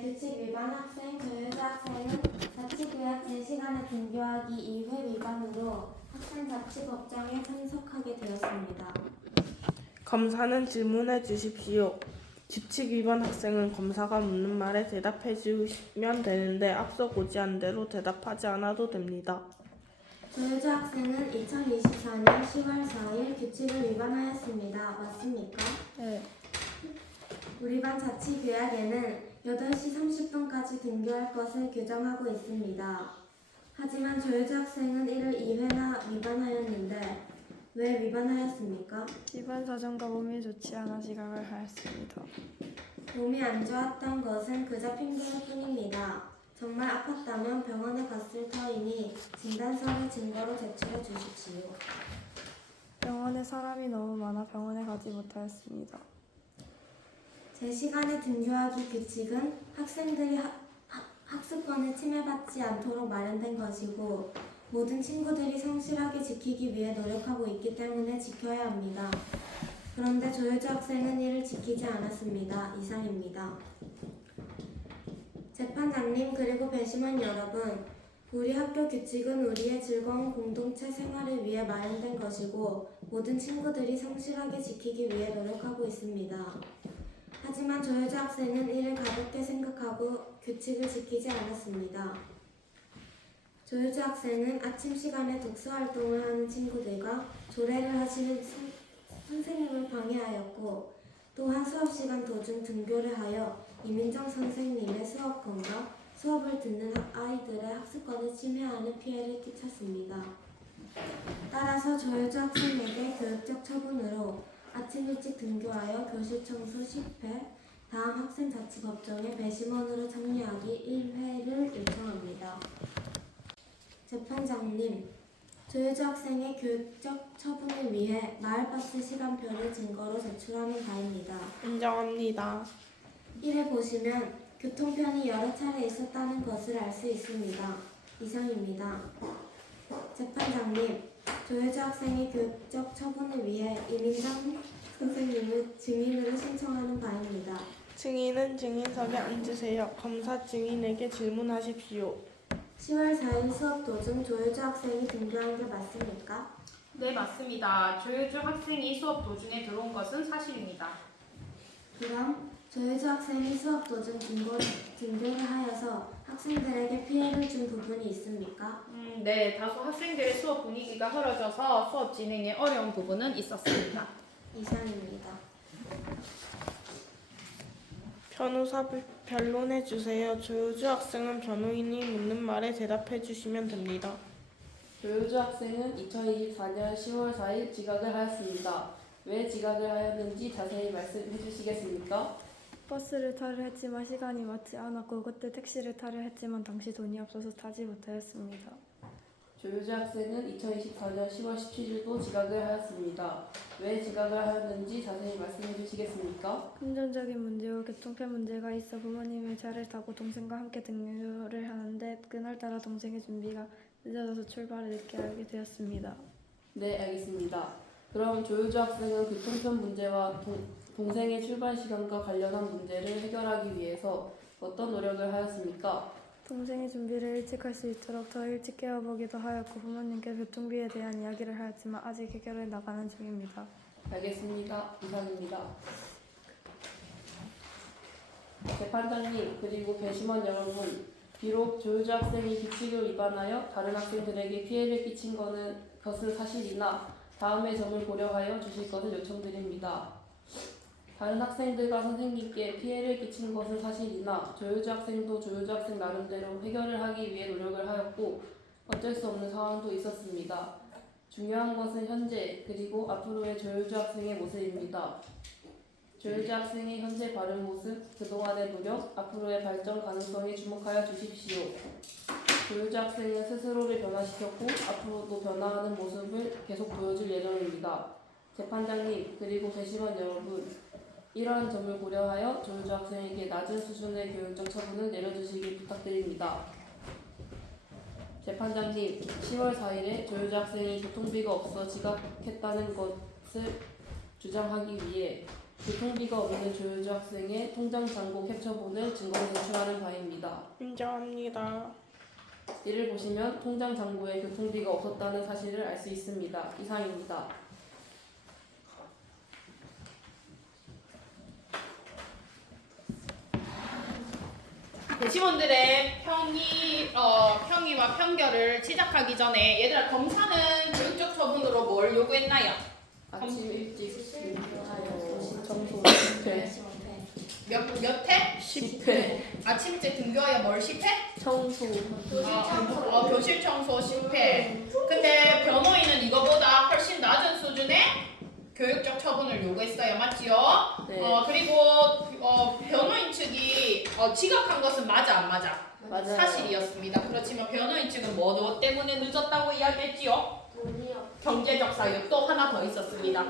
규칙 위반 학생, 조효주 학생은 자치구역 제 시간에 등교하기 2회 위반으로 학생자치법정에 참석하게 되었습니다. 검사는 질문해 주십시오. 규칙 위반 학생은 검사가 묻는 말에 대답해 주시면 되는데 앞서 고지한 대로 대답하지 않아도 됩니다. 조효주 학생은 2024년 10월 4일 규칙을 위반하였습니다. 맞습니까? 네. 우리 반 자치교약에는 8시 30분까지 등교할 것을 규정하고 있습니다. 하지만 조효주 학생은 이를 2회나 위반하였는데 왜 위반하였습니까? 집안 사정과 몸이 좋지 않아 지각을 하였습니다. 몸이 안 좋았던 것은 그저 핑계일 뿐입니다. 정말 아팠다면 병원에 갔을 터이니 진단서를 증거로 제출해 주십시오. 병원에 사람이 너무 많아 병원에 가지 못하였습니다. 제 시간에 등교하기 규칙은 학생들이 학습권을 침해받지 않도록 마련된 것이고 모든 친구들이 성실하게 지키기 위해 노력하고 있기 때문에 지켜야 합니다. 그런데 조효주 학생은 이를 지키지 않았습니다. 이상입니다. 재판장님 그리고 배심원 여러분, 우리 학교 규칙은 우리의 즐거운 공동체 생활을 위해 마련된 것이고 모든 친구들이 성실하게 지키기 위해 노력하고 있습니다. 하지만 조효주 학생은 이를 가볍게 생각하고 규칙을 지키지 않았습니다. 조효주 학생은 아침 시간에 독서 활동을 하는 친구들과 조례를 하시는 선생님을 방해하였고 또한 수업 시간 도중 등교를 하여 이민정 선생님의 수업권과 수업을 듣는 아이들의 학습권을 침해하는 피해를 끼쳤습니다. 따라서 조효주 학생에게 교육적 처분으로 아침 일찍 등교하여 교실 청소 10회, 다음 학생자치법정에 배심원으로 참여하기 1회를 요청합니다. 재판장님, 조효주 학생의 교육적 처분을 위해 마을버스 시간표를 증거로 제출하는 바입니다. 인정합니다. 이를 보시면 교통편이 여러 차례 있었다는 것을 알 수 있습니다. 이상입니다. 재판장님, 조효주 학생의 교육적 처분을 위해 이민정 선생님을 증인으로 신청하는 바입니다. 증인은 증인석에 앉으세요. 검사 증인에게 질문하십시오. 10월 4일 수업 도중 조효주 학생이 등교한 게 맞습니까? 네, 맞습니다. 조효주 학생이 수업 도중에 들어온 것은 사실입니다. 그럼 조효주 학생이 수업 도중 등교를 하여서 학생들에게 피해를 준 부분이 있습니까? 네, 다소 학생들의 수업 분위기가 흐려져서 수업 진행에 어려운 부분은 있었습니다. 이상입니다. 변호사 변론해 주세요. 조효주 학생은 변호인이 묻는 말에 대답해 주시면 됩니다. 조효주 학생은 2024년 10월 4일 지각을 하였습니다. 왜 지각을 하였는지 자세히 말씀해 주시겠습니까? 버스를 타려 했지만 시간이 맞지 않았고 그때 택시를 타려 했지만 당시 돈이 없어서 타지 못하였습니다. 조효주 학생은 2024년 10월 17일도 지각을 하였습니다. 왜 지각을 하였는지 자세히 말씀해 주시겠습니까? 금전적인 문제와 교통편 문제가 있어 부모님의 차를 타고 동생과 함께 등교를 하는데 그날따라 동생의 준비가 늦어져서 출발을 늦게 하게 되었습니다. 네, 알겠습니다. 그럼 조효주 학생은 교통편 문제와 동생의 출발 시간과 관련한 문제를 해결하기 위해서 어떤 노력을 하였습니까? 동생이 준비를 일찍 할 수 있도록 더 일찍 깨워보기도 하였고 부모님께 교통비에 대한 이야기를 하였지만 아직 해결해 나가는 중입니다. 알겠습니다. 이상입니다. 재판장님 그리고 배심원 여러분, 비록 조효주 학생이 규칙을 위반하여 다른 학생들에게 피해를 끼친 것은 사실이나 다음의 점을 고려하여 주실 것을 요청드립니다. 다른 학생들과 선생님께 피해를 끼친 것은 사실이나 조효주 학생도 조효주 학생 나름대로 해결을 하기 위해 노력을 하였고 어쩔 수 없는 상황도 있었습니다. 중요한 것은 현재 그리고 앞으로의 조효주 학생의 모습입니다. 조효주 학생의 현재 바른 모습, 그동안의 노력, 앞으로의 발전 가능성에 주목하여 주십시오. 조효주 학생은 스스로를 변화시켰고 앞으로도 변화하는 모습을 계속 보여줄 예정입니다. 재판장님 그리고 배심원 여러분, 이러한 점을 고려하여 조효주 학생에게 낮은 수준의 교육적 처분을 내려주시기 부탁드립니다. 재판장님, 10월 4일에 조효주 학생이 교통비가 없어 지각했다는 것을 주장하기 위해 교통비가 없는 조효주 학생의 통장 잔고 캡처본을 증거 제출하는 바입니다. 인정합니다. 이를 보시면 통장 잔고에 교통비가 없었다는 사실을 알 수 있습니다. 이상입니다. 배심원들의 평의와 편결을 시작하기 전에 얘들아 검사는 교육적 처분으로 뭘 요구했나요? 아침 일찍 청소 몇 회? 10회 아침 일찍 등교하여 뭘 10회? 청소 교실 청소 10회. 근데 변호인은 이거보다 훨씬 낮은 수준의 교육적 처분을 요구했어요. 맞지요? 네. 그리고 변호인 측이 지각한 것은 맞아 안 맞아? 맞아요. 사실이었습니다. 그렇지만 변호인 측은 뭐 때문에 늦었다고 이야기했지요? 경제적 사유 또 하나 더 있었습니다.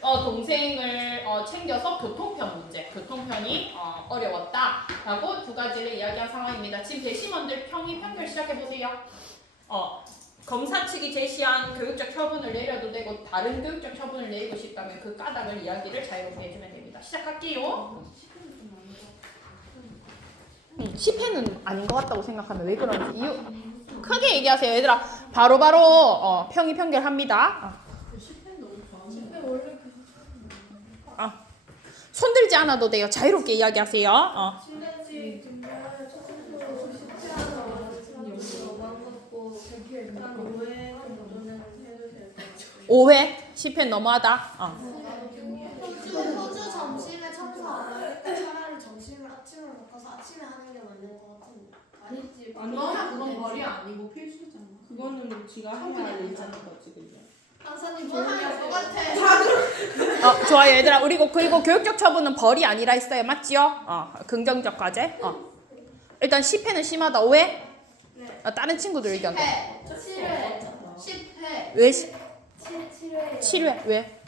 동생을 챙겨서 교통편이 어려웠다라고 두 가지를 이야기한 상황입니다. 지금 배심원들 평의 편결 시작해 보세요. 검사 측이 제시한 교육적 처분을 내려도 되고 다른 교육적 처분을 내리고 싶다면 그 까닭을 이야기를 자유롭게 해주면 됩니다. 시작할게요. 10회는 아닌 것 같다고 생각하면 왜 그런지 이유 크게 얘기하세요. 얘들아 바로바로 평의 편결합니다. 손들지 않아도 돼요. 자유롭게 이야기하세요. 오회 10회 너무하다. 호주 점심에 청소 안 하니까 차라리 점심을 아침으로 바꿔서 아침에 하는 게 맞는 것 같은데. 아니지. 그건 벌이 아니고 필수잖아. 그거는 지가 해야 되는 거지, 그죠? 강사님 조용히 것 같아. 좋아요 얘들아. 그리고 교육적 처분은 벌이 아니라 했어요. 맞지요? 긍정적 과제. 일단 10회는 심하다. 5회? 네. 다른 친구들 의견. 7회. 10회. 왜 7회. 7회? 왜?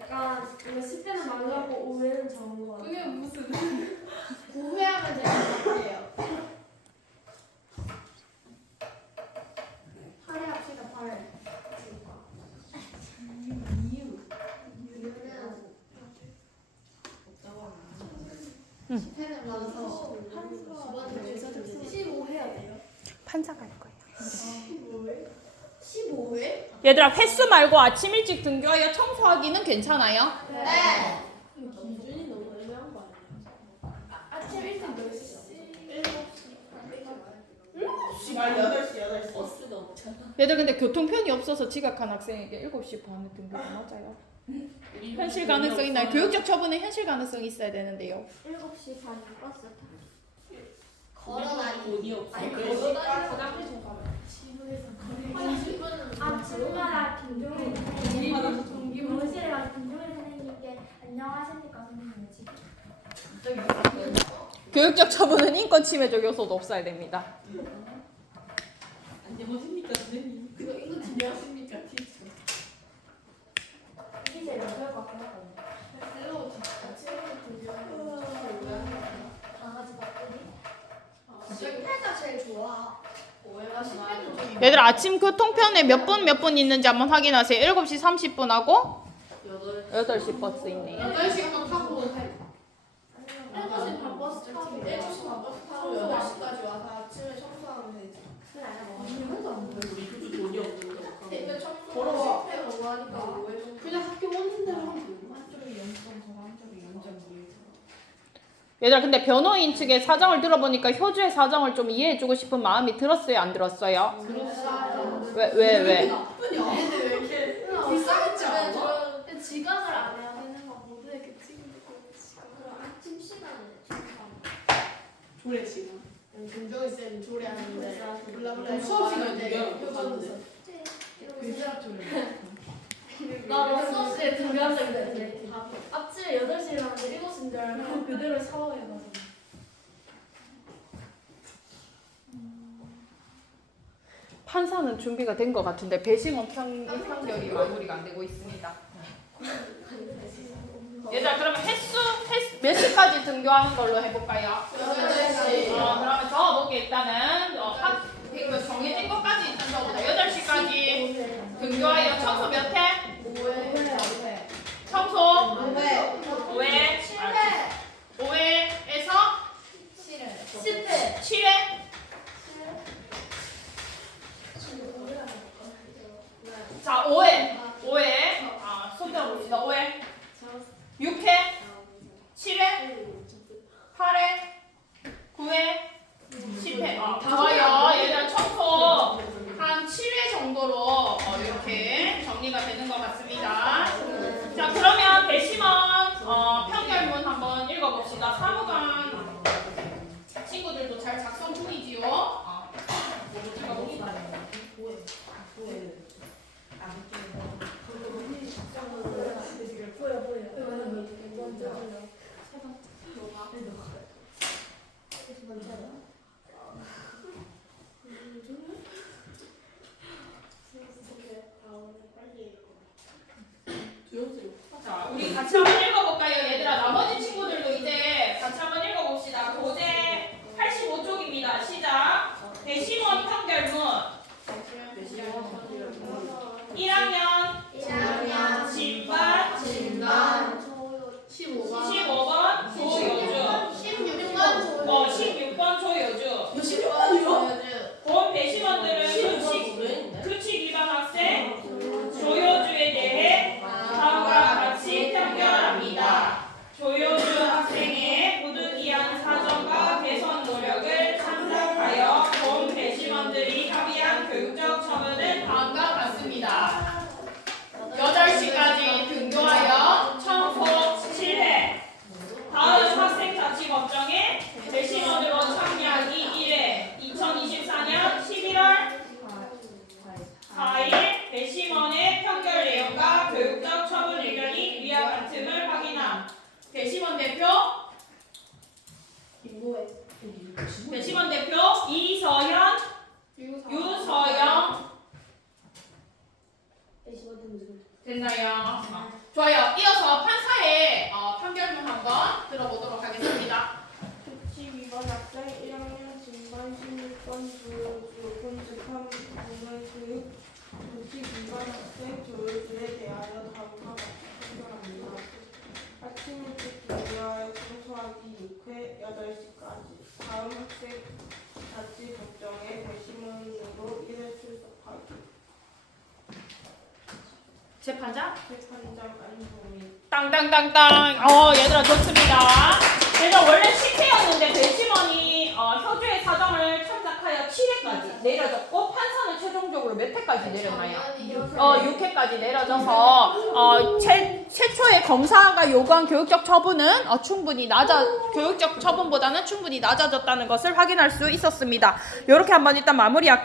약간 10회는 많고 5회는 적은 거 같아요. 그게 무슨 9회 하면 될 것 같아요. 8회 합시다. 8회. 응. 10회는 많아서 15 해야 돼요. 판사가 할 거예요. 15회? 얘들아 횟수 말고 아침 일찍 등교하여 청소하기는 괜찮아요? 네. 기준이 너무 애매한 거 아니에요? 아침 일찍 몇 시? 7시. 8시. 버스가 없잖아. 얘들 근데 교통편이 없어서 지각한 학생에게 7시 반에 등교가 맞아요? 현실 가능성이 날 교육적 처분에 현실 가능성이 있어야 되는데요. 7시 반 버스 타. 걸어다니. 돈이 없어. 아침마다 김종일 선생님 교실에 가서 김종일 선생님께 안녕하십니까 선생님이지. 교육적 처분은 인권 침해적 요소도 없어야 됩니다. 안녕하십니까 선생님. 그거 이거 중요하십니까 티처. 이게 제일 어려울 것 같긴 하거든요. 강아지 밥들이. 10회가 제일 좋아. 얘들아 아침 교통편에 몇 분 있는지 한번 확인하세요. 7시 30분하고 8시 버스 있네요. 8시간 타고 7시 반 버스 타고 7시 반 버스 타고 8시까지 와서 아침에 청소하면 되지. 그래 알아. 우리 돈이 없는 거. 근데 청소가 10회 너무 하니까 5회 정도. 그냥 학교 오는 대로 하면 되고 한쪽이 0.4 한쪽이 0.2. 얘들아 근데 변호인 측의 사정을 들어보니까 효주의 사정을 좀 이해해주고 싶은 마음이 들었어요? 안 들었어요? 왜? 얘네들 왜 이렇게 불쌍했지 않아? 지각을 안 해야 되는 거 모두의 규칙이고 지각을 아침 시간에 조례 시간. 김종희 쌤 조례하는데 몰라 수업 시간에 누구야? 나 수업 시간에 준비한 적이 있는데 아침에 8시에 일어났는데 7시인 줄 알고 그대로 샤워해가지고 판사는 준비가 된 것 같은데 배심원 판결이 마무리가 안 되고 있습니다. 얘들아 그러면 횟수 몇 시까지 등교하는 걸로 해볼까요? 8시. 그러면 적어볼게 일단은 이거 정해진 것까지 일단 적어보자. 8시까지 등교하여 청소 몇 회? 5회. 청소 5회. 10회. 7회? 자, 5회. 5회. 손 들어봅시다. 5회. 6회. 7회. 8회. 9회. 10회. 좋아요. 얘들아 청소 한 7회 정도로 이렇게 정리가 되는 것 같습니다. 자, 그러면 배심원 편결문 한번 읽어봅시다. 사무관 친구들도 잘 작성 중이지요. 읽어봅시다. 자, 우리 같이 한번 읽어볼까요? 얘들아, 나머지 친구들도 이제 같이 한번 읽어봅시다. 고제 85쪽입니다. 시작. 배심원 편결문 1학년 진반 15번 조효주 16번 조효주 본 배심원들은 규칙 위반 학생 조효주에 대해 다음과 같이 편결합니다. 조효주 학생의 부득이한 사정과 개선 노력을 참작하여 본 배심원들이 합의한 교육적 처분은 다음과 같습니다. 8시까지 등교하여 청소 7회. 다음 학생자치법정에 배심원으로 참여하기 1회. 2024년 11월 4일 배심원의 편결 내용과 교육적 처분 의견이 위와 같음을 확인함. 배심원 대표 이서현, 유서영 됐나요? 좋아요. 이어서 판사의 판결문 한번 들어보도록 하겠습니다. 규칙 위반 학생 1학년 진반 16번 조효주 본 재판부는 규칙 위반 학생 조효주에 대하여 다음과 같이 판결합니다. 아침 일찍 등교하여 청소하기 6회 8시까지 다음 학생 자치 법정에 배심원으로 1회 출석하기. 재판장? 재판장 안종민. 땅땅땅땅. 얘들아 좋습니다. 얘들아 원래 10회였는데 배심원이 효주의 사정을 참작하여 7회까지 내려졌고 판사는 최종적으로 몇 회까지 내렸나요? 6회까지 내려져서 최초의 검사가 요구한 교육적 처분은 교육적 처분보다는 충분히 낮아졌다는 것을 확인할 수 있었습니다. 이렇게 한번 일단 마무리할게요.